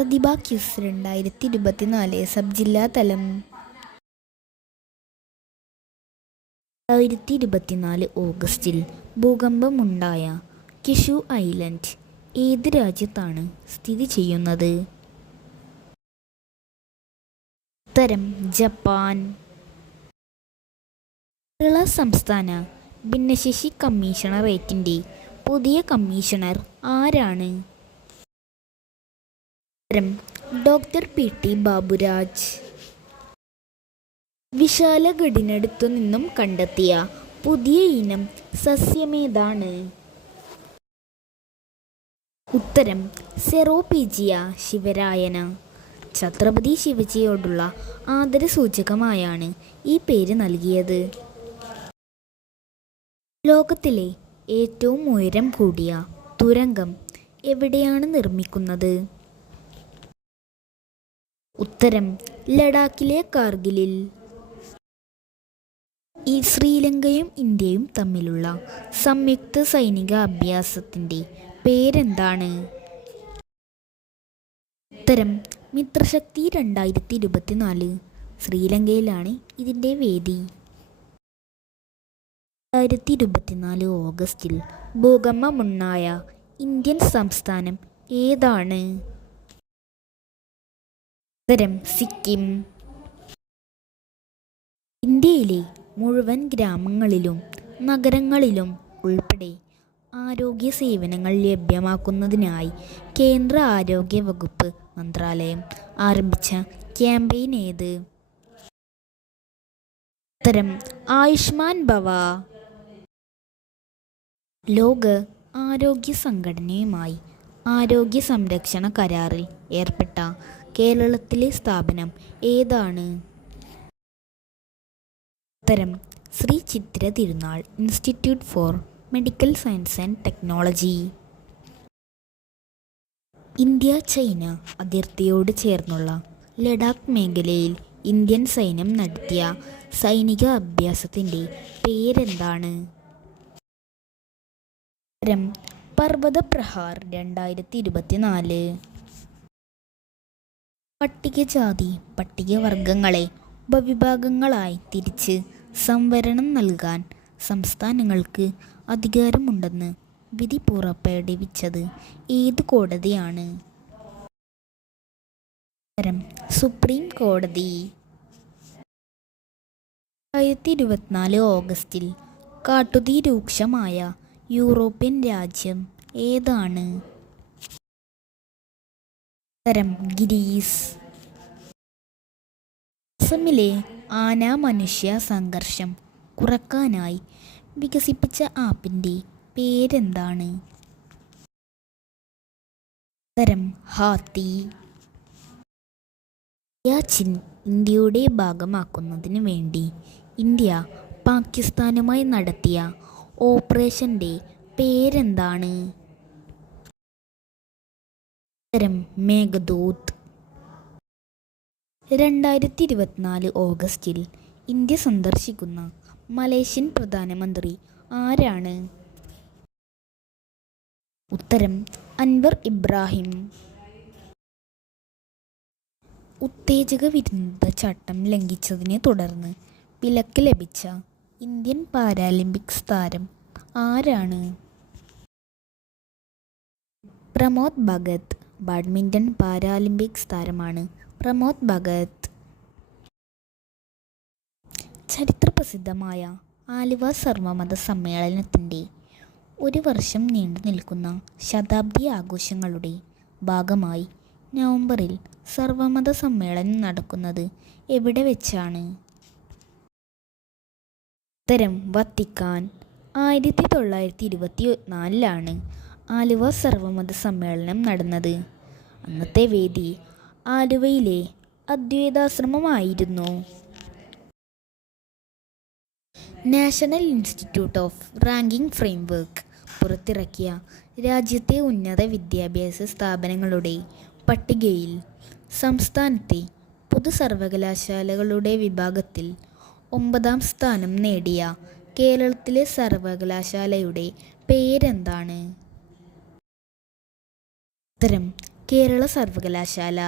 പ്രതിഭ quiz 2024 sub ജില്ലാ തലം. 2024 ഓഗസ്റ്റിൽ ഭൂകമ്പമുണ്ടായ കിഷു ഐലൻഡ് ഏത് രാജ്യത്താണ് സ്ഥിതി ചെയ്യുന്നത്? ഉത്തരം ജപ്പാൻ. കേരള സംസ്ഥാന ഭിന്നശേഷി കമ്മീഷണറേറ്റിൻ്റെ പുതിയ കമ്മീഷണർ ആരാണ്? ഉത്തരം ഡോക്ടർ പി.ടി. ബാബുരാജ്. വിശാലഗഡിനടുത്തു നിന്നും കണ്ടെത്തിയ പുതിയ ഇനം സസ്യമേതാണ്? ഉത്തരം സെറോപീജിയ ശിവരായന. ഛത്രപതി ശിവജിയോടുള്ള ആദരസൂചകമായാണ് ഈ പേര് നൽകിയത്. ലോകത്തിലെ ഏറ്റവും ഉയരം കൂടിയ തുരങ്കം എവിടെയാണ് നിർമ്മിക്കുന്നത്? ഉത്തരം ലഡാക്കിലെ കാർഗിലിൽ. ശ്രീലങ്കയും ഇന്ത്യയും തമ്മിലുള്ള സംയുക്ത സൈനിക അഭ്യാസത്തിൻ്റെ പേരെന്താണ്? ഉത്തരം മിത്രശക്തി 2024. ശ്രീലങ്കയിലാണ് ഇതിൻ്റെ വേദി. 2024 ഓഗസ്റ്റിൽ ഭൂകമ്പമുണ്ടായ ഇന്ത്യൻ സംസ്ഥാനം ഏതാണ്? ഉത്തരം സിക്കിം. ഇന്ത്യയിലെ മുഴുവൻ ഗ്രാമങ്ങളിലും നഗരങ്ങളിലും ഉൾപ്പെടെ ആരോഗ്യ സേവനങ്ങൾ ലഭ്യമാക്കുന്നതിനായി കേന്ദ്ര ആരോഗ്യ വകുപ്പ് മന്ത്രാലയം ആരംഭിച്ച ക്യാമ്പയിൻ ഏത്? ഉത്തരം ആയുഷ്മാൻ ഭവ. ലോക ആരോഗ്യ സംഘടനയുമായി ആരോഗ്യ സംരക്ഷണ കരാറിൽ ഏർപ്പെട്ട കേരളത്തിലെ സ്ഥാപനം ഏതാണ്? ഉത്തരം Sree Chitra Thirunal institute for medical science and technology. India China അതിർത്തിയോട് ചേർന്നുള്ള ലഡാക്ക് മേഖലയിൽ ഇന്ത്യൻ സൈന്യം നടത്തിയ സൈനിക അഭ്യാസത്തിൻ്റെ പേരെന്താണ്? ഉത്തരം പർവ്വത പ്രഹാർ 2024. പട്ടികജാതി പട്ടികവർഗങ്ങളെ ഉപവിഭാഗങ്ങളായി തിരിച്ച് സംവരണം നൽകാൻ സംസ്ഥാനങ്ങൾക്ക് അധികാരമുണ്ടെന്ന് വിധി പുറപ്പെടുവിച്ചത് ഏത് കോടതിയാണ്? ഉത്തരം സുപ്രീം കോടതി. 2024 ഓഗസ്റ്റിൽ കാട്ടുതീ രൂക്ഷമായ യൂറോപ്യൻ രാജ്യം ഏതാണ്? ഉത്തരം ഗ്രീസ്. അസമിലെ ആന മനുഷ്യ സംഘർഷം കുറക്കാനായി വികസിപ്പിച്ച ആപ്പിൻ്റെ പേരെന്താണ്? ഉത്തരം ഹാത്തി. സിയാച്ചിൻ ഇന്ത്യയുടെ ഭാഗമാക്കുന്നതിന് വേണ്ടി ഇന്ത്യ പാകിസ്ഥാനുമായി നടത്തിയ ഓപ്പറേഷൻ്റെ പേരെന്താണ്? ഉത്തരം മേഘദൂത്. 2024 ഓഗസ്റ്റിൽ ഇന്ത്യ സന്ദർശിക്കുന്ന മലേഷ്യൻ പ്രധാനമന്ത്രി ആരാണ്? ഉത്തരം അൻവർ ഇബ്രാഹിം. ഉത്തേജക വിരുദ്ധ ചട്ടം ലംഘിച്ചതിനെ തുടർന്ന് വിലക്ക് ലഭിച്ച ഇന്ത്യൻ പാരാലിമ്പിക്സ് താരം ആരാണ്? പ്രമോദ് ഭഗത്. ബാഡ്മിൻ്റൺ പാരാലിമ്പിക്സ് താരമാണ് പ്രമോദ് ഭഗത്. ചരിത്രപ്രസിദ്ധമായ ആലുവ സർവമത സമ്മേളനത്തിൻ്റെ ഒരു വർഷം നീണ്ടു നിൽക്കുന്ന ശതാബ്ദി ആഘോഷങ്ങളുടെ ഭാഗമായി നവംബറിൽ സർവമത സമ്മേളനം നടക്കുന്നത് എവിടെ വെച്ചാണ്? ഉത്തരം വത്തിക്കാൻ. 1924 ആലുവ സർവമത സമ്മേളനം നടന്നത്. അന്നത്തെ വേദി ആലുവയിലെ അദ്വൈതാശ്രമമായിരുന്നു. National institute of ranking framework പുറത്തിറക്കിയ രാജ്യത്തെ ഉന്നത വിദ്യാഭ്യാസ സ്ഥാപനങ്ങളുടെ പട്ടികയിൽ സംസ്ഥാനത്തെ പൊതു സർവകലാശാലകളുടെ വിഭാഗത്തിൽ 9ാം സ്ഥാനം നേടിയ കേരളത്തിലെ സർവകലാശാലയുടെ പേരെന്താണ്? ഉത്തരം കേരള സർവകലാശാല.